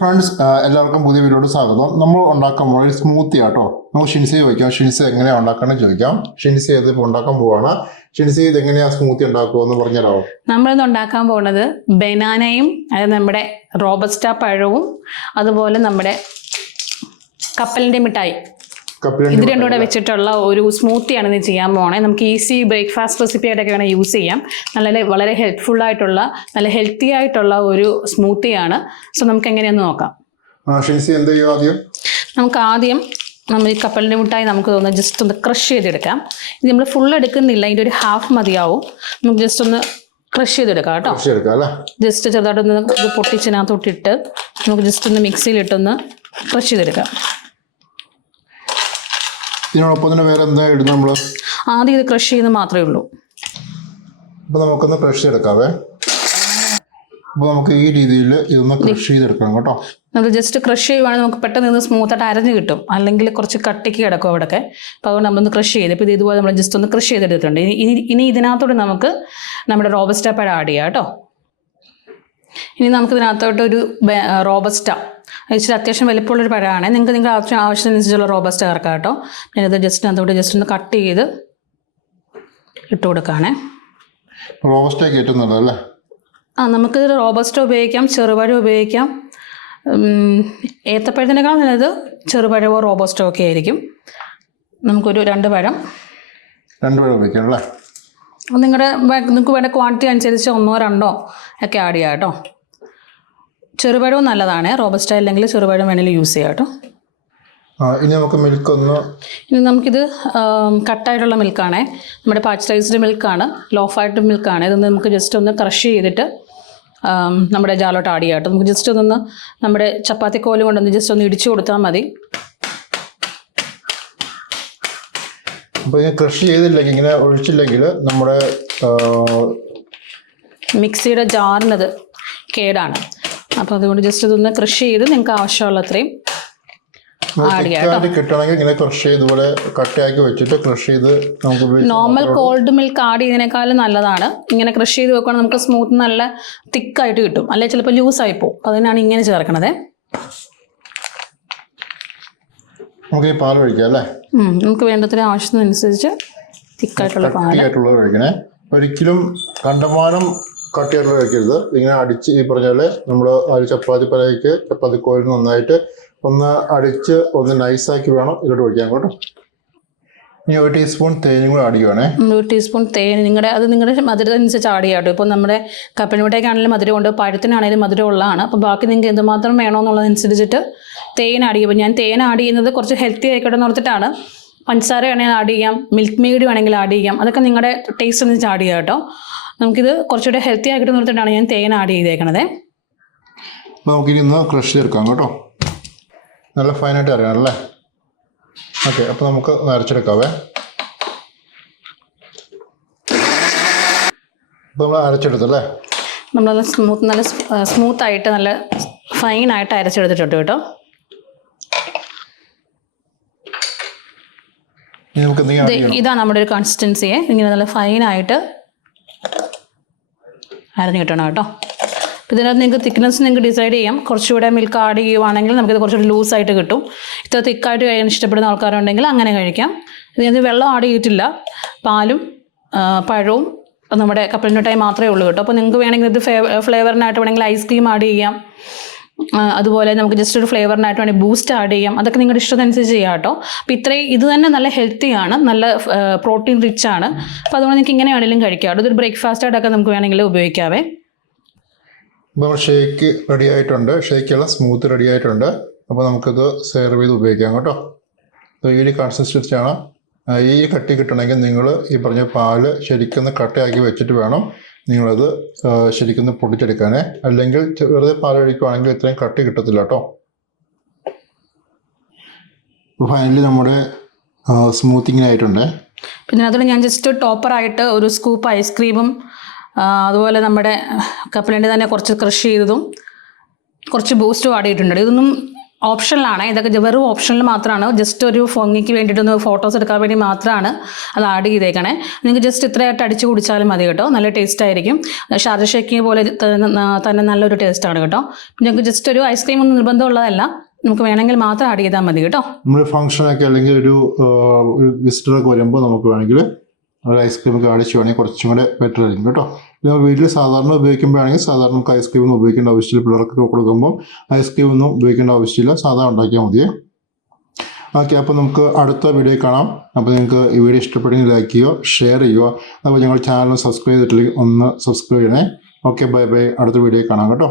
Friends എല്ലാവർക്കും പുതിയ വീഡിയോയോട് സ്വാഗതം. നമ്മൾ ഉണ്ടാക്കാൻ പോകുന്ന ഒരു സ്മൂത്തി ആട്ടോ. നമുക്ക് ഷിൻസിയെ ചോദിക്കാം, ഷിൻസി എങ്ങനെയാണ് ഉണ്ടാക്കണമെന്ന് ചോദിക്കാം. ഷിൻസി ഇത് ഇപ്പോൾ ഉണ്ടാക്കാൻ പോവാണ്. ഷിൻസി ഇത് എങ്ങനെയാണ് സ്മൂത്തി ഉണ്ടാക്കുക എന്ന് പറഞ്ഞുതരാമോ? നമ്മളിന്ന് ഉണ്ടാക്കാൻ പോകുന്നത് ബനാനയും അതായത് നമ്മുടെ റോബസ്റ്റ പഴവും അതുപോലെ നമ്മുടെ കപ്പലിൻ്റെ മിഠായി ഇത് രണ്ടും കൂടെ വെച്ചിട്ടുള്ള ഒരു സ്മൂത്തിയാണ് ഇത് ചെയ്യാൻ പോകണേ. നമുക്ക് ഈസി ബ്രേക്ക്ഫാസ്റ്റ് റെസിപ്പി ആയിട്ടൊക്കെ വേണം യൂസ് ചെയ്യാം. വളരെ ഹെൽപ്ഫുൾ ആയിട്ടുള്ള നല്ല ഹെൽത്തി ആയിട്ടുള്ള ഒരു സ്മൂത്തിയാണ്. സോ നമുക്ക് എങ്ങനെയാന്ന് നോക്കാം. നമുക്ക് ആദ്യം നമ്മൾ ഈ കപ്പലിൻ്റെ മിഠായി നമുക്ക് തോന്നുന്നത് ജസ്റ്റ് ഒന്ന് ക്രഷ് ചെയ്തെടുക്കാം. ഇത് നമ്മൾ ഫുൾ എടുക്കുന്നില്ല, ഇതിൻ്റെ ഒരു ഹാഫ് മതിയാവും. നമുക്ക് ജസ്റ്റ് ഒന്ന് ക്രഷ് ചെയ്തെടുക്കാം കേട്ടോ. ജസ്റ്റ് ചെറുതായിട്ടൊന്ന് ഇത് പൊട്ടിച്ചതിനകത്തോട്ടിട്ട് നമുക്ക് ജസ്റ്റ് ഒന്ന് മിക്സിയിലിട്ടൊന്ന് ക്രഷ് ചെയ്തെടുക്കാം. ഇതിനോടൊപ്പം തന്നെ വേറെ എന്താ ഇടുന്നത്? നമ്മൾ ആദ്യം ഇത് ക്രഷ് ചെയ്യുന്നത് മാത്രമേ ഉള്ളൂ. അപ്പോൾ നമുക്കൊന്ന് ക്രഷ് ചെയ്തെടുക്കാവേ. അപ്പോൾ നമുക്ക് ഈ രീതിയിൽ ഇതൊന്ന് ക്രഷ് ചെയ്തെടുക്കണം കേട്ടോ. നമ്മൾ ജസ്റ്റ് ക്രഷ് ചെയ്യുവാണെങ്കിൽ നമുക്ക് പെട്ടെന്ന് ഇത് സ്മൂത്തായിട്ട് അരഞ്ഞ് കിട്ടും. അല്ലെങ്കിൽ കുറച്ച് കട്ടിക്ക് കിടക്കും അവിടെയൊക്കെ. അപ്പോൾ അതുകൊണ്ട് നമ്മളൊന്ന് ക്രഷ് ചെയ്ത് ഇപ്പോൾ ഇത് ഇതുപോലെ നമ്മൾ ജസ്റ്റ് ഒന്ന് ക്രഷ് ചെയ്തെടുത്തിട്ടുണ്ട്. ഇനി ഇതിനകത്തോട്ട് നമുക്ക് നമ്മുടെ റോബസ്റ്റ പഴം ആഡ് ചെയ്യാം കേട്ടോ. ഇനി നമുക്ക് ഇതിനകത്തോട്ടൊരു റോബസ്റ്റ ഇച്ചിരി അത്യാവശ്യം വലിപ്പമുള്ളൊരു പഴമാണ്. നിങ്ങളുടെ ആവശ്യത്തിനനുസരിച്ചുള്ള റോബസ്റ്റ ചേർക്കാം കേട്ടോ. ഞാനിത് അതിനകത്തോട്ട് ജസ്റ്റ് ഒന്ന് കട്ട് ചെയ്ത് ഇട്ട് കൊടുക്കുകയാണേ. റോബസ്റ്റയൊക്കെ ഏറ്റവും നല്ലതല്ലേ? നമുക്ക് റോബസ്റ്റ ഉപയോഗിക്കാം, ചെറുപഴം ഉപയോഗിക്കാം. ഏത്തപ്പഴത്തിനേക്കാൾ നല്ലത് ചെറുപഴമോ റോബസ്റ്റോ ഒക്കെ ആയിരിക്കും. നമുക്കൊരു രണ്ട് പഴം ഉപയോഗിക്കാം അല്ലേ? നിങ്ങൾക്ക് വേണ്ട ക്വാണ്ടിറ്റി അനുസരിച്ച് 1-2 ഒക്കെ ആഡ് ചെയ്യാം കേട്ടോ. ചെറുപഴവും നല്ലതാണ്. റോബസ്റ്റ അല്ലെങ്കിൽ ചെറുപഴം വേണമെങ്കിൽ യൂസ് ചെയ്യാം കേട്ടോ. ഇനി നമുക്ക് ഇനി നമുക്കിത് കട്ടായിട്ടുള്ള മിൽക്കാണേ. നമ്മുടെ പാസ്ചറൈസ്ഡ് മിൽക്കാണ്, ലോ ഫാറ്റ് മിൽക്കാണ്. ഇതൊന്ന് നമുക്ക് ജസ്റ്റ് ഒന്ന് ക്രഷ് ചെയ്തിട്ട് നമ്മുടെ ജാലോട്ട് ആഡ് ചെയ്യാം കേട്ടോ. നമുക്ക് ജസ്റ്റ് ഒന്ന് നമ്മുടെ ചപ്പാത്തി കോല് കൊണ്ടൊന്ന് ജസ്റ്റ് ഒന്ന് ഇടിച്ചു കൊടുത്താൽ മതി. അപ്പോൾ ക്രഷ് ചെയ്തില്ലെങ്കിൽ, ഇങ്ങനെ ഒഴിച്ചില്ലെങ്കിൽ നമ്മുടെ മിക്സിയുടെ ജാറിനത് കേടാണ്. അപ്പോൾ അതുകൊണ്ട് ജസ്റ്റ് ഇതൊന്ന് ക്രഷ് ചെയ്ത് നിങ്ങൾക്ക് ആവശ്യമുള്ള അത്രയും ആഡ് ചെയ്യാം. കിട്ടണമെങ്കിൽ ഇങ്ങനെ ക്രഷ് ചെയ്ത് ഇതുപോലെ കട്ടയാക്കി വെച്ചിട്ട് ക്രഷ് ചെയ്ത് നമുക്ക് നോർമൽ കോൾഡ് മിൽക്ക് ആഡ് ചെയ്യുന്നതിനേക്കാളും നല്ലതാണ്. ഇങ്ങനെ ക്രഷ് ചെയ്ത് വെക്കുകയാണെങ്കിൽ നമുക്ക് സ്മൂത്ത് നല്ല തിക്കായിട്ട് കിട്ടും. അല്ലെങ്കിൽ ചിലപ്പോൾ ലൂസായി പോകും. അതിനാണ് ഇങ്ങനെ ചേർക്കണത്. നമുക്ക് ഈ പാൽ ഒഴിക്കാം അല്ലേ? നമുക്ക് വേണ്ടത്ര ആവശ്യത്തിനനുസരിച്ച് തിക്കായിട്ടുള്ള പാൽ ഒഴിക്കണേ. ഒരിക്കലും കണ്ടമാനം കട്ടിയായിട്ടുള്ള ഒഴിക്കരുത്. ഇങ്ങനെ അടിച്ച് ഈ പറഞ്ഞ പോലെ നമ്മൾ ചപ്പാത്തി പലയ്ക്ക് ചപ്പാത്തി കോലിന് നന്നായിട്ട് ഒന്ന് അടിച്ച് ഒന്ന് നൈസാക്കി വേണം ഇതിലോട്ട് ഒഴിക്കാൻ കേട്ടോ. ഇനി 1 ടീസ്പൂൺ തേനും കൂടെ ആഡ് ചെയ്യുവാണേ. 1 ടീസ്പൂൺ തേൻ നിങ്ങളുടെ മധുരത്തിനനുസരിച്ച് ആഡ് ചെയ്യാം കേട്ടോ. ഇപ്പോൾ നമ്മുടെ കപ്പലിമിഠായിക്കാണെങ്കിലും മധുരമുണ്ട്, പഴത്തിനാണെങ്കിലും മധുരം ഉള്ളതാണ്. അപ്പോൾ ബാക്കി നിങ്ങൾക്ക് എന്തുമാത്രം വേണമെന്നുള്ളതനുസരിച്ചിട്ട് തേൻ ആഡ് ചെയ്യുമ്പോൾ ഞാൻ തേൻ ആഡ് ചെയ്യുന്നത് കുറച്ച് ഹെൽത്തി ആയിക്കോട്ടെ എന്ന് ഓർത്തിട്ടാണ്. പഞ്ചസാര വേണമെങ്കിൽ ആഡ് ചെയ്യാം, മിൽക്ക് മെയ്ഡ് വേണമെങ്കിൽ ആഡ് ചെയ്യാം. അതൊക്കെ നിങ്ങളുടെ ടേസ്റ്റ് അനുസരിച്ച് ആഡ് ചെയ്യാം കേട്ടോ. നമുക്കിത് കുറച്ചുകൂടെ ഹെൽത്തി ആക്കിയിട്ട് നിർത്തിയിട്ടാണ് ഞാൻ തേൻ ആഡ് ചെയ്തേക്കണത്. നമുക്കിനി ഒന്ന് ക്രഷ് ചേർക്കാം കേട്ടോ. നല്ല ഫൈനായിട്ട് അറിയണം അല്ലേ? ഓക്കെ, അപ്പോൾ നമുക്ക് അരച്ചെടുക്കാവേ. അപ്പോൾ നമ്മൾ അരച്ചെടുത്തല്ലേ? നമ്മൾ നല്ല സ്മൂത്തായിട്ട് നല്ല ഫൈനായിട്ട് അരച്ചെടുത്തിട്ടുണ്ട് കേട്ടോ. ഇതാണ് നമ്മുടെ ഒരു കൺസിസ്റ്റൻസിയെ. ഇങ്ങനെ നല്ല ഫൈനായിട്ട് അരഞ്ഞു കിട്ടണം കേട്ടോ. ഇതിനകത്ത് നിങ്ങൾക്ക് തിക്നെസ് നിങ്ങൾക്ക് ഡിസൈഡ് ചെയ്യാം. കുറച്ചുകൂടെ മിൽക്ക് ആഡ് ചെയ്യുവാണെങ്കിൽ നമുക്കിത് കുറച്ചുകൂടി ലൂസായിട്ട് കിട്ടും. ഇത്ര തിക്കായിട്ട് കഴിയാൻ ഇഷ്ടപ്പെടുന്ന ആൾക്കാരുണ്ടെങ്കിൽ അങ്ങനെ കഴിക്കാം. ഇതിനകത്ത് വെള്ളം ആഡ് ചെയ്തിട്ടില്ല, പാലും പഴവും നമ്മുടെ കപ്പലിമിഠായി മാത്രമേ ഉള്ളൂ കേട്ടോ. അപ്പോൾ നിങ്ങൾക്ക് വേണമെങ്കിൽ ഇത് ഫ്ലേവറിനായിട്ട് വേണമെങ്കിൽ ഐസ്ക്രീം ആഡ് ചെയ്യാം. അതുപോലെ നമുക്ക് ജസ്റ്റ് ഒരു ഫ്ലേവറിനായിട്ട് വേണമെങ്കിൽ ബൂസ്റ്റ് ആഡ് ചെയ്യാം. അതൊക്കെ നിങ്ങളുടെ ഇഷ്ടത്തിനനുസരിച്ച് ചെയ്യാം കേട്ടോ. അപ്പോൾ ഇത് തന്നെ നല്ല ഹെൽത്തിയാണ്, നല്ല പ്രോട്ടീൻ റിച്ച് ആണ്. അപ്പോൾ അതുകൊണ്ട് നിങ്ങൾക്ക് ഇങ്ങനെ വേണമെങ്കിലും കഴിക്കാം. അതൊരു ബ്രേക്ക്ഫാസ്റ്റ് ആയിട്ടൊക്കെ നമുക്ക് വേണമെങ്കിൽ ഉപയോഗിക്കാവേ. ഇപ്പോൾ ഷേക്ക് റെഡി ആയിട്ടുണ്ട്, ഷേക്കുള്ള സ്മൂത്ത് റെഡി ആയിട്ടുണ്ട്. അപ്പോൾ നമുക്കിത് സെർവ് ചെയ്ത് ഉപയോഗിക്കാം കേട്ടോ. അപ്പോൾ ഈ കൺസിസ്റ്റൻസിയാണ്. ഈ കട്ടി കിട്ടണമെങ്കിൽ നിങ്ങൾ ഈ പറഞ്ഞ പാല് ശരിക്കും കട്ടയാക്കി വെച്ചിട്ട് വേണം നിങ്ങളത് ശരിക്കും പൊടിച്ചെടുക്കാനേ. അല്ലെങ്കിൽ വെറുതെ പാലൊഴിക്കുകയാണെങ്കിൽ ഇത്രയും കട്ടി കിട്ടത്തില്ല കേട്ടോ. ഫൈനലി നമ്മുടെ സ്മൂത്തിങ്ങിനായിട്ടുണ്ട്. പിന്നെ അതുകൊണ്ട് ഞാൻ ജസ്റ്റ് ടോപ്പറായിട്ട് ഒരു സ്കൂപ്പ് ഐസ്ക്രീമും അതുപോലെ നമ്മുടെ കപ്പലിൻ്റെ തന്നെ കുറച്ച് ക്രഷ് ചെയ്തതും കുറച്ച് ബൂസ്റ്റും ആഡ് ചെയ്തിട്ടുണ്ട്. ഇതൊന്നും ഓപ്ഷനിലാണ്, ഇതൊക്കെ വെറും ഓപ്ഷനിൽ മാത്രമാണ്. ജസ്റ്റ് ഒരു ഭംഗിക്ക് വേണ്ടിയിട്ടൊന്ന് ഫോട്ടോസ് എടുക്കാൻ വേണ്ടി മാത്രമാണ് അത് ആഡ് ചെയ്തേക്കണേ. നിങ്ങൾക്ക് ജസ്റ്റ് ഇത്രയായിട്ട് അടിച്ച് കുടിച്ചാലും മതി കേട്ടോ. നല്ല ടേസ്റ്റ് ആയിരിക്കും. ഷാർജ ഷേക്ക് പോലെ തന്നെ നല്ലൊരു ടേസ്റ്റാണ് കേട്ടോ. നിങ്ങൾക്ക് ജസ്റ്റ് ഒരു ഐസ്ക്രീം ഒന്നും നിർബന്ധമുള്ളതല്ല, നമുക്ക് വേണമെങ്കിൽ മാത്രം ആഡ് ചെയ്താൽ മതി കേട്ടോ. നമ്മൾ ഫംഗ്ഷനൊക്കെ അല്ലെങ്കിൽ ഒരു വിസിറ്ററൊക്കെ വരുമ്പോൾ നമുക്ക് വേണമെങ്കിൽ ഒരു ഐസ്ക്രീമൊക്കെ അടിച്ച് വേണമെങ്കിൽ കുറച്ചും കൂടെ ബെറ്റർ ആയിരിക്കും കേട്ടോ. പിന്നെ വീട്ടിൽ സാധാരണ ഉപയോഗിക്കുമ്പോഴാണെങ്കിൽ സാധാരണ നമുക്ക് ഐസ്ക്രീം ഒന്നും ഉപയോഗിക്കേണ്ട ആവശ്യമില്ല. പിള്ളേർക്കൊക്കെ കൊടുക്കുമ്പോൾ ഐസ്ക്രീം ഒന്നും ഉപയോഗിക്കേണ്ട ആവശ്യമില്ല, സാധാരണ ഉണ്ടാക്കിയാൽ മതിയേ. ഓക്കെ, അപ്പോൾ നമുക്ക് അടുത്ത വീഡിയോ കാണാം. അപ്പോൾ നിങ്ങൾക്ക് ഈ വീഡിയോ ഇഷ്ടപ്പെട്ടെങ്കിൽ ലൈക്ക് ചെയ്യുക, ഷെയർ ചെയ്യുക. അപ്പോൾ ഞങ്ങൾ ചാനൽ സബ്സ്ക്രൈബ് ചെയ്തിട്ടില്ലെങ്കിൽ ഒന്ന് സബ്സ്ക്രൈബ് ചെയ്യണേ. Okay, bye bye. അടുത്ത വീഡിയോ കാണാം കേട്ടോ.